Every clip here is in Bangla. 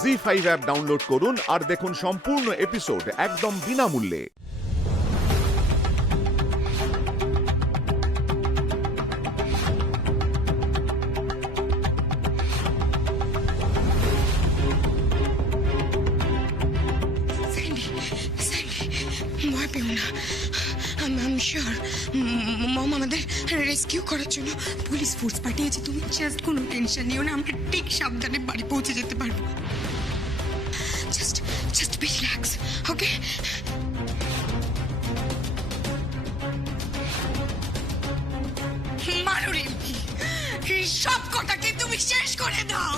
জি5 অ্যাপ ডাউনলোড করুন আর দেখুন সম্পূর্ণ এপিসোড একদম বিনামূল্যে। ভয় পেও না। আমি শিওর মম আমাদের রেস্কিউ করার জন্য পুলিশ ফোর্স পাঠিয়েছে। তুমি জাস্ট কোনো টেনশন নিও না, আমরা ঠিক সাবধানে বাড়ি পৌঁছে যেতে পারবো। জাস্ট বি রিল্যাক্স, ওকে? মারো রে, এই সব কথাকে তুমি শেষ করে দাও।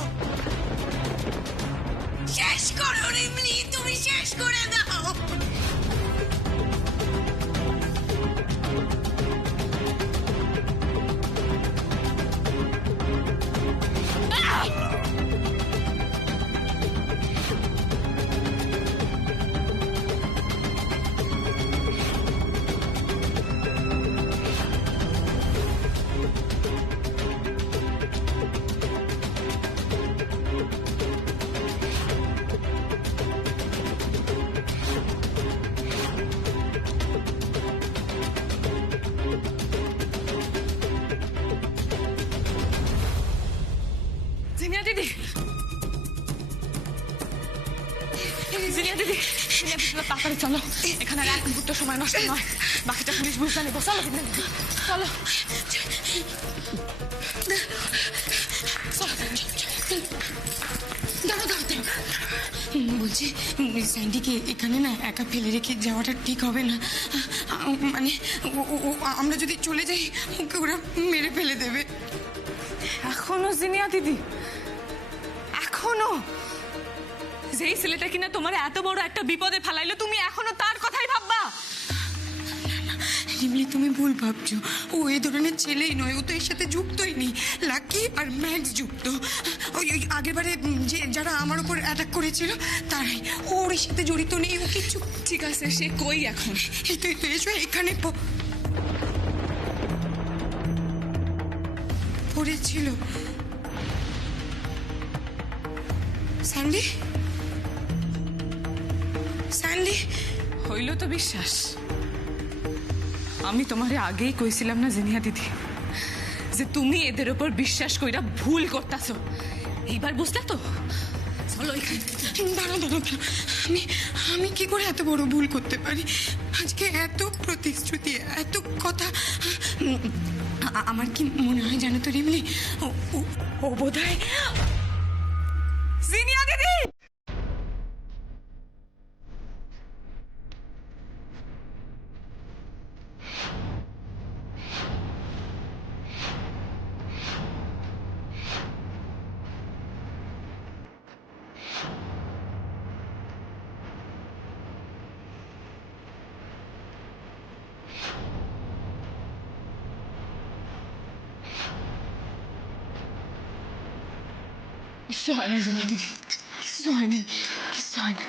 শেষ করো রিমলি, তুমি শেষ করে দাও। জিনিয়া দিদি, জিনিয়া দিদি, জিনিয়া দিদি, তাড়াতাড়ি চলো, এখানে আর এক মুহূর্ত সময় নষ্ট নয়, বাকিটা পুলিশ বুঝতে নেবো। চলো জিনিয়া দিদি, চলো। বলছি স্যান্ডিকে এখানে না একা ফেলে রেখে যাওয়াটা ঠিক হবে না। মানে আমরা যদি চলে যাই ওকে ওরা মেরে ফেলে দেবে। এখনো জিনিয়া দিদি, এখনো? যেই ছেলেটা কিনা তোমার এত বড় একটা বিপদে ফেলাইলো, তুমি এখনো তার কথাই ভাববা? রিমলি, তুমি ভুল ভাবছো। ও এই ধরনের ছেলেই নয়, ও তো এর সাথে যুক্তই নেই। লাকি আর ম্যাক্স যুক্ত। ওই আগেরবারে যে যারা আমার উপর অ্যাটাক করেছিল তারাই। ওর এর সাথে জড়িত নেই, ও কিছু। ঠিক আছে, সে কই এখন? এই তো এসো, এখানে পড়েছিল। Sandy, Sandy. হইল তো বিশ্বাস? আমি তোমারে আগেই কইছিলাম না জিনিয়া দিদি, যে তুমি এদের উপর বিশ্বাস কইরা ভুল করতাছো। এইবার বুঝলা তো? চলো এখান থেকে। দাঁড়াও দাঁড়াও দাঁড়াও, আমি কি করে এত বড় ভুল করতে পারি? আজকে এত প্রতিশ্রুতি, এত কথা। আমার কি মনে হয় জানো তো রিমলি, ও বোধহয় জিনিয়া দিদি। কিছু হয়নি জিনিয়া দিদি, কিছু হয়নি, কিছু হয়নি।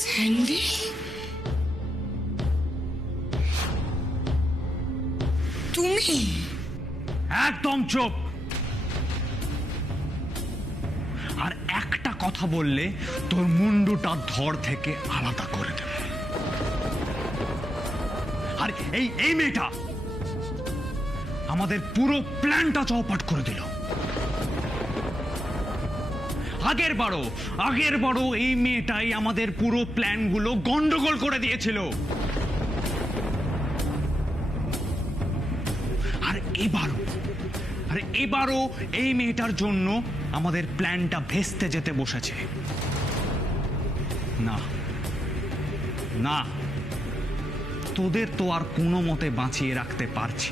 স্যান্ডি। তুমি একদম চুপ। আর একটা কথা বললে তোর মুন্ডুটা ধর থেকে আলাদা করে দেব। আর এই মেয়েটা আমাদের পুরো প্ল্যানটা চৌপাট করে দিল। আগের বারও এই মেয়েটাই আমাদের পুরো প্ল্যানগুলো গন্ডগোল করে দিয়েছিল। আর এবারও এই মেয়েটার জন্য আমাদের প্ল্যানটা ভেস্তে যেতে বসেছে। না না, তোদের তো আর কোনো মতে বাঁচিয়ে রাখতে পারছি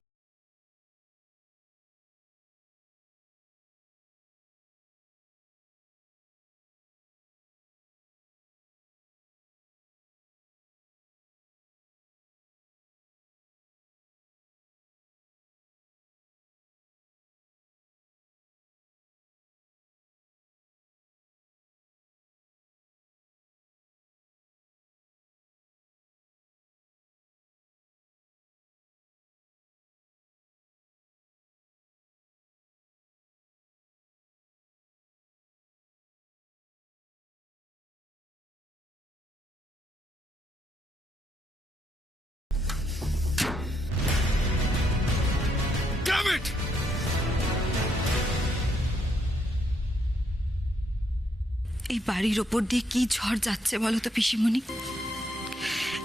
এই বাড়ির ওপর দিয়ে কি ঝড় যাচ্ছে বলো তো পিসিমণি।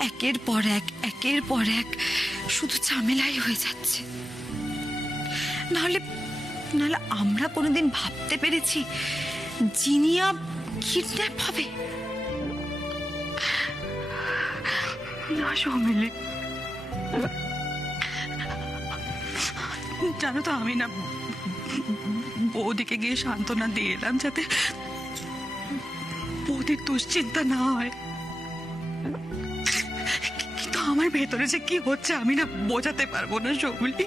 একের পর এক শুধু ঝামেলাই হয়ে যাচ্ছে। নাহলে আমরা কোনোদিন ভাবতে পেরেছি জিনিয়া কিডন্যাপ হবে? না সৌমিলি, জানো তো আমি না বৌদিকে গিয়ে সান্ত্বনা দিয়ে এলাম যাতে বৌদির দুশ্চিন্তা না হয়। কিন্তু আমার ভেতরে যে কি হচ্ছে আমি না বোঝাতে পারবো না সৌমিলি।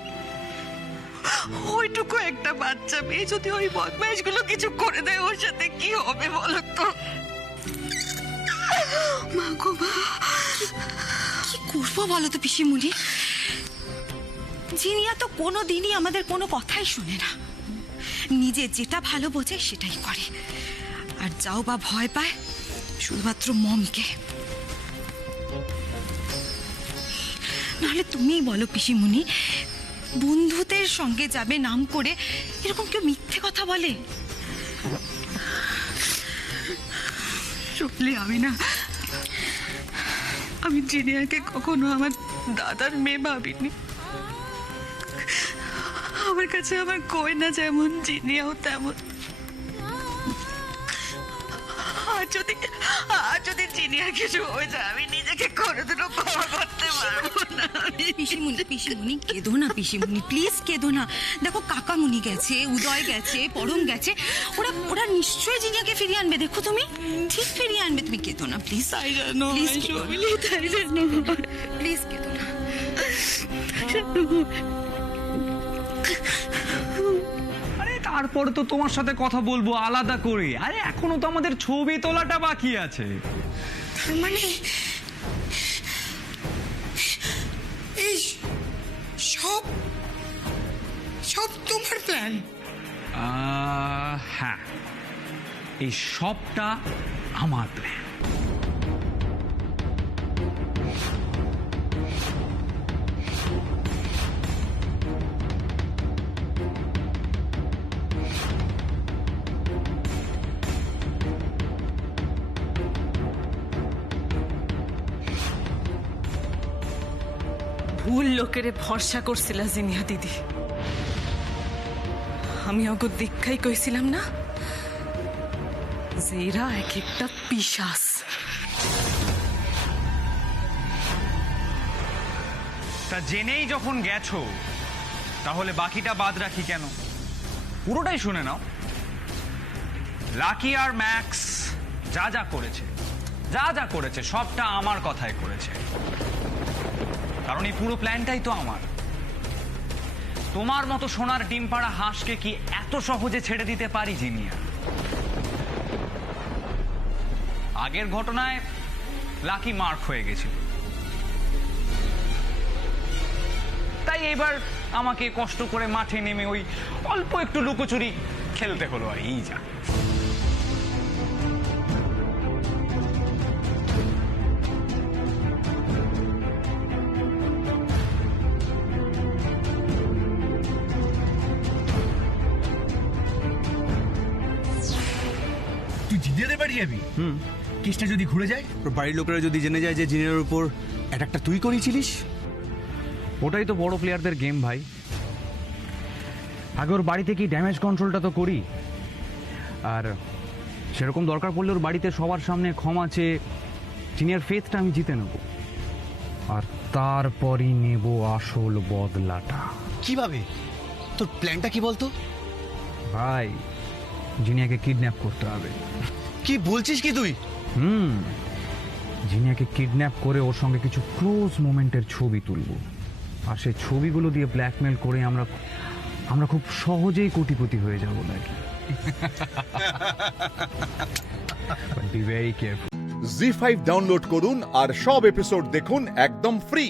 ওইটুকু একটা বাচ্চা মেয়ে যদি ওই বদমাইশ গুলো কিছু করে দেয় ওর সাথে কি হবে বলো তো? মা গো মা, কি করবো বলো তো পিসিমণি? জিনিয়া তো কোনোদিনই আমাদের কোনো কথাই শুনে না। নিজে যেটা ভালো বোঝে সেটাই করে, আর যাও বা ভয় পায় শুধুমাত্র মমকে। নাহলে তুমিই বলো পিসিমণি, বন্ধুদের সঙ্গে যাবে নাম করে এরকম কেউ মিথ্যে কথা বলে? সত্যি আমি জিনিয়াকে কখনো আমার দাদার মেয়ে ভাবিনি। আমার কাছে আমার গয়না যেমন জিনিয়াও তেমন। আর যদি জিনিয়ার কিছু হয়ে যায় আমি নিজেকে কোনোদিনও ক্ষমা করতে পারবো না। পিসিমণি কেঁদো না পিসিমণি, প্লিজ কেঁদো না। দেখো কাকামণি গেছে, উদয় গেছে, পরম গেছে, ওরা নিশ্চয়ই জিনিয়াকে ফিরিয়ে আনবে। দেখো তুমি, ঠিক ফিরিয়ে আনবে। তুমি কেঁদো না প্লিজ, তাই জানো প্লিজ সৌমিলি, তাই জানো, প্লিজ কেঁদো না। আরে তারপরে তো তোমার সাথে কথা বলবো আলাদা করে। আরে এখনো তো আমাদের ছবি তোলাটা বাকি আছে। তার মানে এই সব তোমার প্ল্যান? হ্যাঁ, এই সবটা আমার প্ল্যান। ভুল লোকেরে ভরসা করছিল জিনিয়া দিদি। আমি ওকে দীক্ষাই কইছিলাম না যে এরা এক একটা পিশাচ। তা জেনেই যখন গেছো তাহলে বাকিটা বাদ রাখি কেন? পুরোটাই শুনে নাও। লাকি আর ম্যাক্স যা যা করেছে সবটা আমার কথায় করেছে, কারণ এই পুরো প্ল্যানটাই তো আমার। তোমার মতো সোনার ডিম পাড়া হাঁসকে কি এত সহজে ছেড়ে দিতে পারি জিনিয়া? আগের ঘটনায় লাকি মার্ক হয়ে গেছিল, তাই এবার আমাকে কষ্ট করে মাঠে নেমে ওই অল্প একটু লুকোচুরি খেলতে হলো। আর এই যা তুই জিনিয়াদের বাড়ি যাবি? কেসটা যদি ঘুরে যায়, তোর বাড়ির লোকেরা যদি জেনে যায় যে জিনিয়ার উপর অ্যাটাকটা তুই করেছিলিস? ওটাই তো বড় প্লেয়ারদের গেম ভাই। আগে ওর বাড়িতে কি ড্যামেজ কন্ট্রোলটা তো করি, আর সেরকম দরকার পড়লে ওর বাড়িতে সবার সামনে ক্ষমা চেয়ে জিনিয়ার ফেথটা আমি জিতে নেব, আর তারপরই নেব আসল বদলাটা। কিভাবে? তোর প্ল্যানটা কি বলতো? ভাই, জিনিয়াকে কিডন্যাপ করতে হবে। কি বলছিস কি তুই? জিনিয়াকে কিডন্যাপ করে ওর সঙ্গে কিছু ক্লোজ মোমেন্টের ছবি তুলব, আর সেই ছবিগুলো দিয়ে ব্ল্যাকমেল করে আমরা খুব সহজেই কোটিপতি হয়ে যাব নাকি। But be very careful. জি5 ডাউনলোড করুন আর সব এপিসোড দেখুন একদম ফ্রি।